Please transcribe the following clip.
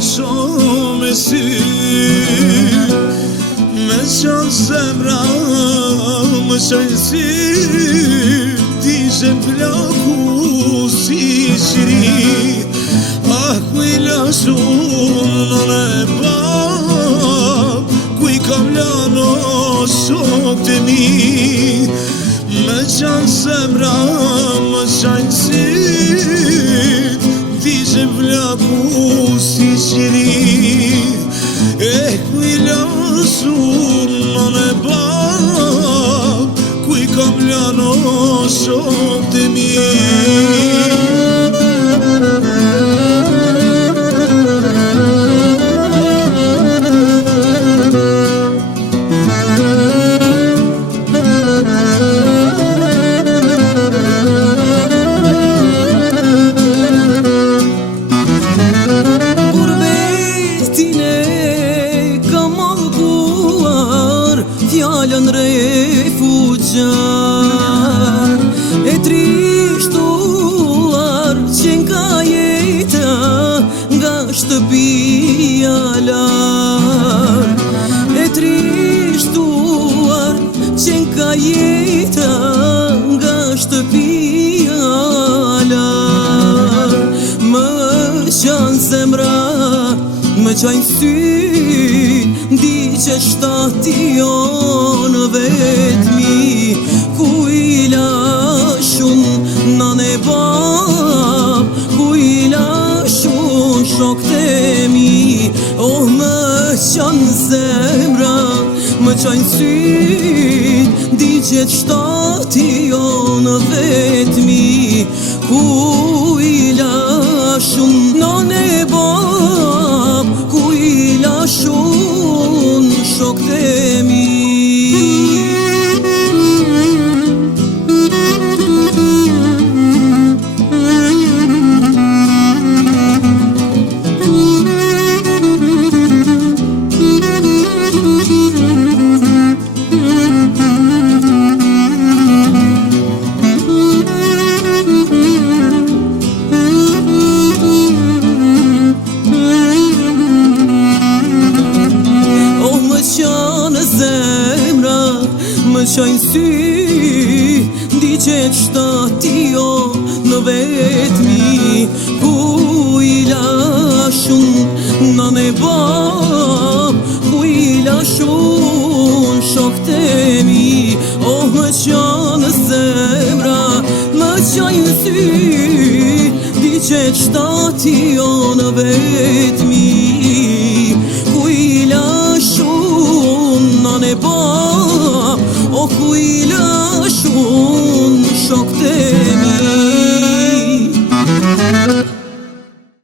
shumë e sy me qanë zemra më qajnë si ti zhem plaku si qiri ku i lashun në bab ku i kam lano shok të mi me qanë zemra më qajnë si ti zhem plaku si qiri ku i lashun në bab ku i kam lano shok të mi Fjallën refugjar e trishtuar që nga jeta nga shtëpia larg e trishtuar që nga jeta nga shtëpia larg më qanë zemra më qajnë sy di që shtati jonë vetmi ku i lashun nane bab ku i lashun shok të mi më qanë zemra më qajnë sy di që shtati jonë vetmi ku i lashun nane bab ku i lashun shok të mi më qajnë sy di që shtati jo në vetmi ku i lashun nane bab ku i lashun shok të mi më qanë zemra më qajnë sy di që shtati jo në vetmi ku i lashun nane bab ku i lashun shok të